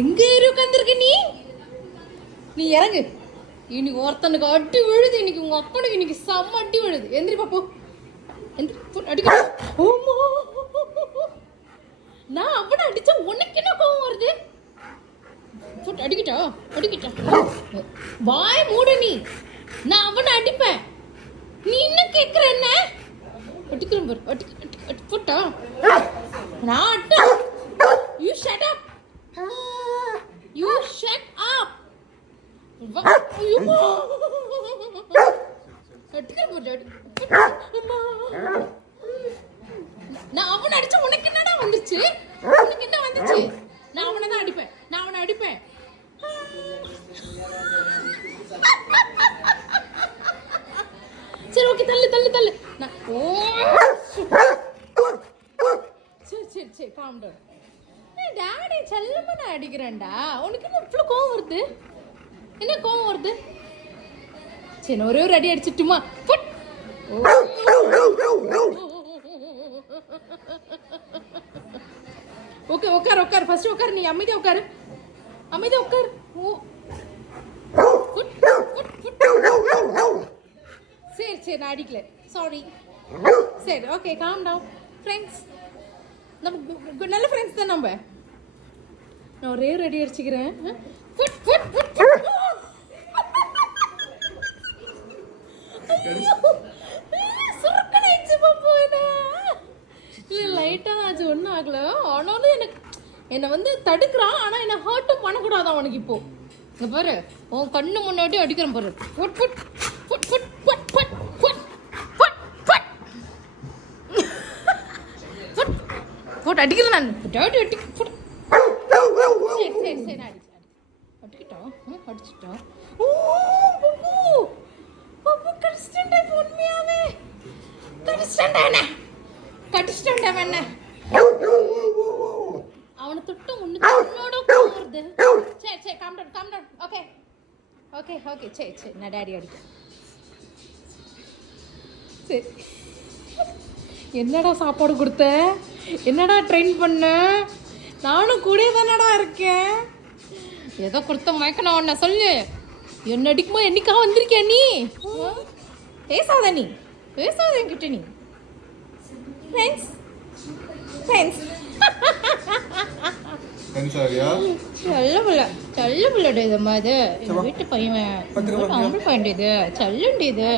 எங்க ஏறி உட்காந்துருக்க நீ இறங்கு. இன்னைக்கு ஒருத்தனுக்கு அடி விழுது. இன்னைக்கு உங்க அப்பனுக்கு இன்னைக்கு செம்ம அடி விழுது. எந்திரி பாப்போ, எந்திரி. அடிக்க நான் அவனை அடிச்சா உனக்கு என்ன கோவம் வருது? அடிக்கிட்டா வாய் மூடு. நான் அவனை அடிப்பேன், நீ இன்னும் கேட்குற என்ன? அடிக்கிறேன் பாரு. போட்டா நான் அட்டா. You shut up. You shut up. நான் அவனை அடிச்சா உனக்கு என்னடா வந்துச்சு? உனக்கு என்ன வந்துச்சு? நான் அவனை தான் அடிப்பேன். சரி ஓகே, தள்ளு. சரி காம் டவுன். டாடி செல்லமா நான் அடிக்கிறேன்டா. உனக்கு என்ன இவ்வளோ கோவம் வருது? என்ன கோவம் வருது? சரி ஒரே ஒரு அடி அடிச்சிட்டுமா? ஓகே உட்கார் ஃபர்ஸ்ட் உட்கார். நீ அமைதியா உட்காரு. சரி நான் அடிக்கல, சாரி. சரி ஓகே, காம் டவுன். ஃப்ரெண்ட்ஸ், நம்ம நல்ல ஃப்ரெண்ட்ஸ் தான். நம்ம நான் ஒரே ஒரு அடி அடிச்சுக்கிறேன். லைட்டா ஆச்சு, ஒன்றும் ஆகல. ஆனாலும் எனக்கு என்னை வந்து தடுக்கிறான். ஆனால் என்னை ஹர்ட்டும் பண்ணக்கூடாது அவனுக்கு. இப்போ இங்கே பாரு, உன் கண்ணு முன்னாடி அடிக்கிறேன் பாரு. போட்டு அடிக்கல நான். சரி அடிச்சிட்டோம். உண்மையாவே கடிச்சிட்டேன். அவனை தொட்டு உன்னோட போறது. சரி காம் டவுன். ஓகே சரி நான் டாடி அடிக்க. சரி என்னடா சாப்பாடு கொடுத்த? என்னடா ட்ரெயின் பண்ண? நானும் கூட தானடா இருக்கேன். ஏதோ கொடுத்த மயக்கணும் உன்ன சொல்லு. என்ன அடிக்கும்போது என்னைக்காக வந்திருக்கியா நீ? பேசாத என்கிட்ட நீ. ஃப்ரெண்ட்ஸ் செல்ல பிள்ளை இது மாதிரி. எங்கள் வீட்டு பையன் ஆம்பளை பையன் இது செல்லுண்டி இது.